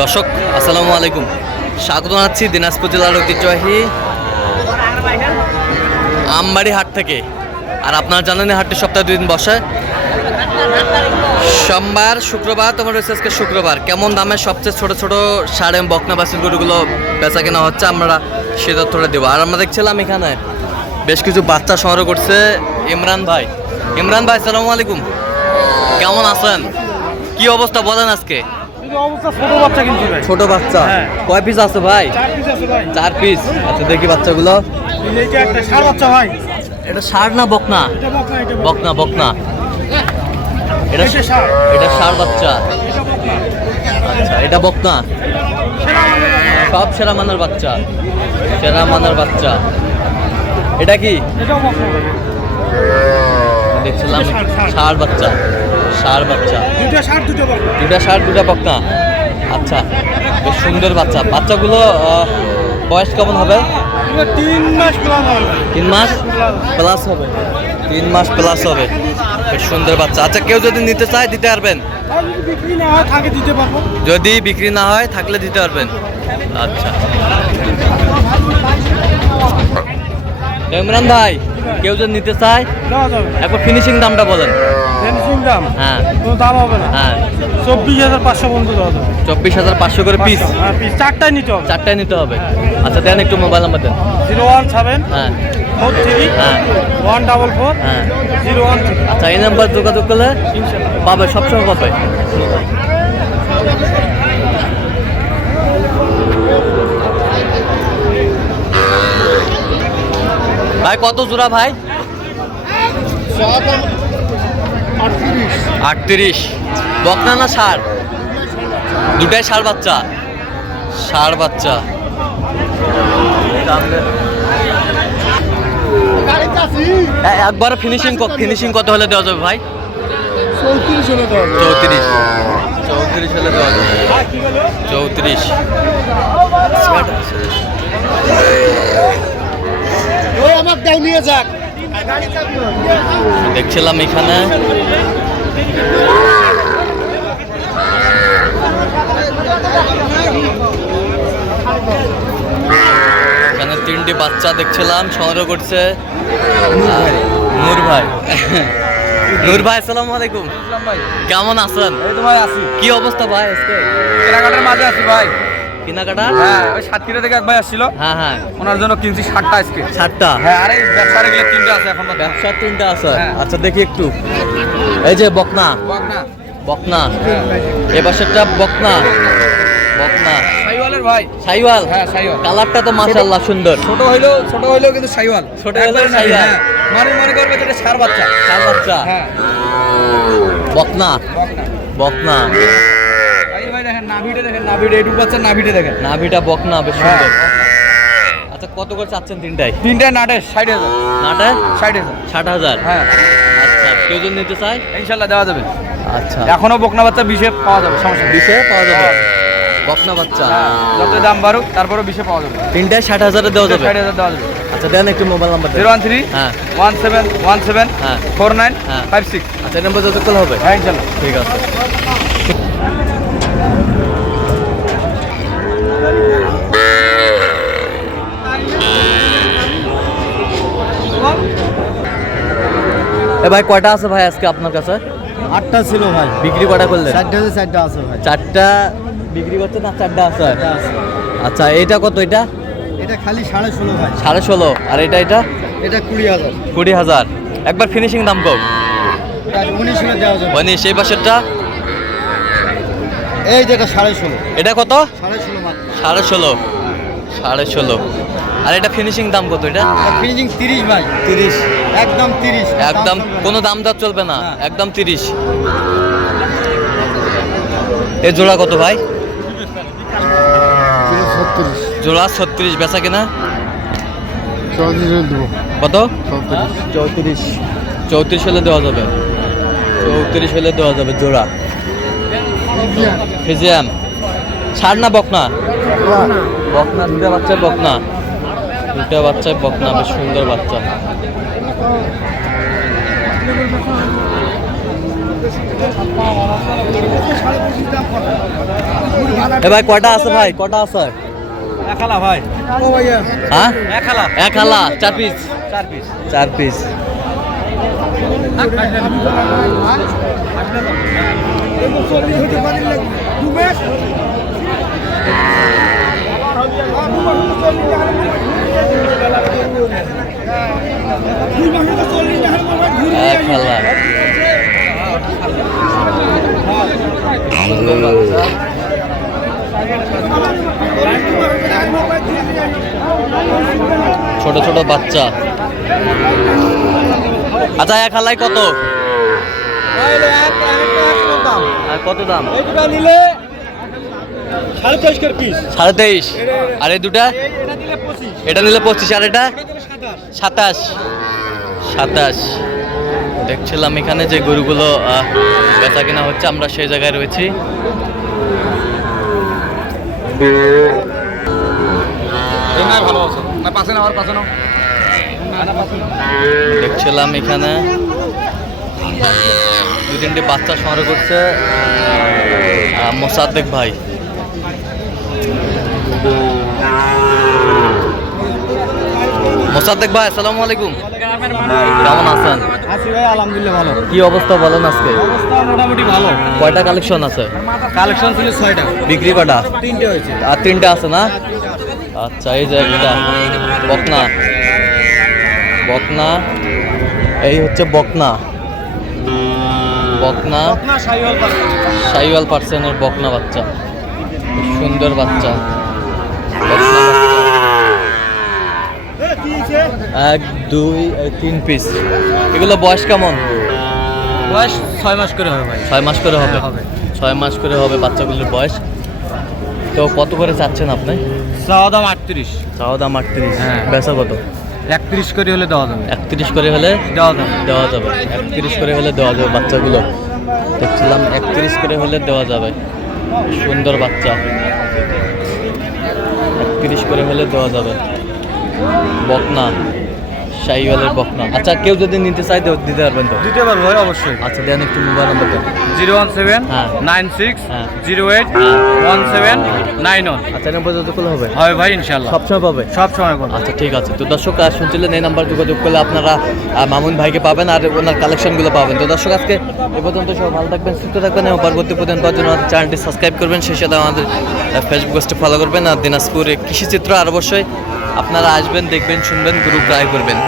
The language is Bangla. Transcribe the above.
দর্শক আসসালামু আলাইকুম, স্বাগত জানাচ্ছি দিনাজপুর জেলার ঐতিহ্যবাহী আমবাড়ি হাট থেকে। আর আপনারা জানেন হাটটি সপ্তাহে 2 দিন বসে, সোমবার শুক্রবার। তোমার রয়েছে আজকে শুক্রবার। কেমন দামে সবচেয়ে ছোট ছোট সাড়ে বকনা বাছুর গরুগুলো বেচা কেনা হচ্ছে আমরা সে তথ্যটা দেবো। আর আমরা দেখছিলাম এখানে বেশ কিছু বাচ্চা সংগ্রহ করছে ইমরান ভাই। ইমরান ভাই আসসালামু আলাইকুম, কেমন আছেন? কি অবস্থা বলেন আজকে? ছোট বাচ্চা কয় পিস আছে ভাই? 4 পিস। আচ্ছা দেখি বাচ্চাগুলো। এটা ষাঁড় না বকনা? বকনা বকনা। এটা ষাঁড় বাচ্চা। আচ্ছা এটা বকনা। সব সেরা মানের বাচ্চা, সেরা মানের বাচ্চা। এটা কি দেখছিলাম? ষাঁড় বাচ্চা, ষাঁড় বাচ্চা। দুটা ষাঁড় দুটা বকনা। আচ্ছা বেশ সুন্দর বাচ্চা। বাচ্চাগুলো বয়স কেমন হবে? 3 মাস প্লাস হবে। 3 মাস প্লাস হবে। বেশ সুন্দর বাচ্চা। আচ্ছা কেউ যদি নিতে চায় দিতে পারবেন? যদি বিক্রি না হয় থাকলে দিতে পারবেন। আচ্ছা ইমরান ভাই, কেউ যদি নিতে চায় একবার ফিনিশিং দামটা বলেন। হ্যাঁ দাম হবে না। হ্যাঁ 24,500 বন্ধু দাও। 24,500 করে পিস। চারটায় নিতে হবে। চারটায় নিতে হবে। আচ্ছা দেন একটু মোবাইল নাম্বার দেন। 017 হ্যাঁ 43 হ্যাঁ 144 হ্যাঁ 013। আচ্ছা এই নাম্বার যোগাযোগ করলে পাবে, সবসময় পাবে। ভাই কত জোড়া ভাই? 38। বকনা না ষাঁড়? দুটাই ষাঁড় বাচ্চা। ষাঁড় বাচ্চা। একবার ফিনিশিং কত হলে দেওয়া যাবে ভাই? 34 হলে দাও। 34 হলে দেওয়া যাবে। 34। ওই আমার দাও নিয়ে যাক। দেখছিলাম এখানে এখানে 3টি বাচ্চা দেখছিলাম সংগ্রহ করছে নূর ভাই। নূর ভাই আসসালামু আলাইকুম, কেমন আছেন? এই তো ভাই আছি। কি অবস্থা ভাই আজকে? কেনাকাটার মাঝে আছি ভাই। কেনাকাটা? হ্যাঁ ওই সাতক্ষীরা থেকে এক ভাই আসছিল। হ্যাঁ হ্যাঁ ওনার জন্য কিনছি 60টা আজকে। 7টা? হ্যাঁ আরে ব্যবসা রেগুলো 3টা আছে এখন। ব্যবসা 3টা আছে? হ্যাঁ। আচ্ছা দেখি একটু। এই যে বকনা, বকনা বকনা। এ পাশেরটা বকনা, বকনা। সাইওয়ালের ভাই। সাইওয়াল? হ্যাঁ সাইওয়াল। কালারটা তো মাশাআল্লাহ সুন্দর। ছোট হইলেও কিন্তু সাইওয়াল। ছোট হইলেও সাইওয়াল। মনে করবে যেটা ষাঁড় বাচ্চা। ষাঁড় বাচ্চা। হ্যাঁ বকনা, বকনা। বকনা। এই ভাই দেখেন নাভিটা, এই বাচ্চা নাভিটা দেখেন। নাভিটা বকনা বেশ সুন্দর। আচ্ছা কত করে চাচ্ছেন তিনটায়? 3টা নাটে 60,000। নাটা 60,000। 60,000? হ্যাঁ আচ্ছা কেউ যদি নিতে চায়? ইনশাআল্লাহ দেওয়া যাবে। আচ্ছা এখনো বকনা বাচ্চা 20-এ পাওয়া যাবে, সমস্যা নেই। 20-এ পাওয়া যাবে বকনা বাচ্চা? যত দাম বাড়ুক তারপরেও 20-এ পাওয়া যাবে। তিনটায় 60,000-এ দেওয়া যাবে? 60,000 দেওয়া যাবে। আচ্ছা দেন একটু মোবাইল নাম্বার দেন। 013 হ্যাঁ 1717 হ্যাঁ 4956। আচ্ছা এই নাম্বার যত কল হবে? হ্যাঁ ইনশাআল্লাহ। ঠিক আছে। এ ভাই কয়টা আছে ভাই আজকে আপনার কাছে? 8টা ছিল ভাই। বিক্রি কয়টা করলেন? 4টা আছে ভাই। 4টা বিক্রি করতে না 4টা আছে? 4টা আছে। আচ্ছা এটা কত? এটা এটা খালি 16.5 ভাই। 16.5। আর এটা? এটা 20,000। 20,000। একবার ফিনিশিং দাম কম? এটা 19 এ দেওয়া যাবে। মানে সেই পাশেরটা? এই যেটা 16.5। এটা কত? 16.5 মাত্র। 16.5। 16.5। আর এটা ফিনিশিং দাম কত? এটা ফিনিশিং 30 ভাই। 30? একদম 30। একদম কোনো দাম দর চলবে না? একদম 30। এ জোড়া কত ভাই? জোড়া 36। বেচা কিনা 34 দেব। কত? 34। 34 হলে দেওয়া যাবে। 34 হলে দেওয়া যাবে জোড়া। ফিজিয়াম ষাঁড় না বকনা? বকনা। দুটা বাচ্চায় বকনা। বেশ সুন্দর বাচ্চা। এ ভাই কয়টা আছে ভাই, কটা আছে? এক হালা ভাই, হ্যাঁ এক হালা, এক হালা, 4 পিস, 4 পিস। 4 পিস। এক হালা সুন্দর বাচ্চা। ছোট ছোট বাচ্চা। আচ্ছা এক হালাই কত? আর কত দাম? নিলে 23.5 পিস, 23.5। আর এই দুটা? এটা দিলে 25, এটা নিলে 25, আর এটা 27। 27। দেখছিলাম এখানে যে গরুগুলো বেচা কেনা হচ্ছে, আমরা সেই জায়গায় রয়েছি। ভালো আছে না, পাশে না, আর পাশে না। দেখছিলাম এখানে 2-3টি বাচ্চা সংগ্রহ করছে মোসাদ্দেক ভাই। মোসাদ্দেক ভাই আসসালামু আলাইকুম, কেমন আছেন? আছি ভাই, আলহামদুলিল্লাহ ভালো। কি অবস্থা বলেন আজকে? অবস্থা মোটামুটি ভালো। কয়টা কালেকশন আছে? কালেকশন ছিল 6টা, বিক্রি কটা? 3টে হয়েছে। আর 3টা আছে না? আচ্ছা এই যে একটা বকনা, বকনা, এই হচ্ছে বকনা, বকনা না শাইওয়াল পাখি। শাইওয়াল পার্সেনের বকনা বাচ্চা, খুব সুন্দর বাচ্চা, বকনা বাচ্চা। 1 2 3 পিস। এগুলো বয়স কেমন? বয়স 6 মাস করে হবে ভাই। 6 মাস করে হবে? হবে। 6 মাস করে হবে বাচ্চাগুলোর বয়স। তো কত করে চাচ্ছেন আপনি? চাওয়া দাম 38, চাওয়া দাম 38, হ্যাঁ। বেচা কত? 31 করে হলে দেওয়া যাবে। 31 করে হলে দেওয়া যাবে। দেওয়া যাবে, 31 করে হলে দেওয়া যাবে বাচ্চাগুলো। দেখছিলাম 31 করে হলে দেওয়া যাবে, সুন্দর বাচ্চা, 31 করে হলে দেওয়া যাবে। বকনা, শাহিওয়ালের বকনা। আচ্ছা কেউ যদি নিতে চায় দিতে পারবেন তো? দিতে পারবো ভাই, অবশ্যই। আচ্ছা দেন একটু মোবাইল নাম্বার দেন। 017 হ্যাঁ। 96 হ্যাঁ। 08 17 91। আচ্ছা নাম্বার যত করলে হবে? হবে ভাই ইনশাআল্লাহ, সবসময় পাবে? সব সময় পাবো। আচ্ছা ঠিক আছে। তো দর্শক শুনছিলেন, এই নাম্বার যোগাযোগ করলে আপনারা মামুন ভাইকে পাবেন আর ওনার কালেকশনগুলো পাবেন। তো দর্শক আজকে এ পর্যন্ত, সব ভালো থাকবেন, সুস্থ থাকবেন এবং পরবর্তী পর্যন্ত পাওয়ার জন্য আমাদের চ্যানেলটি সাবস্ক্রাইব করবেন, সেই সাথে আমাদের ফেসবুক পেজটি ফলো করবেন। আর দিনাজপুর কৃষিচিত্র আর অবশ্যই আপনারা আসবেন, দেখবেন, শুনবেন, গ্রুপ ট্রাই করবেন।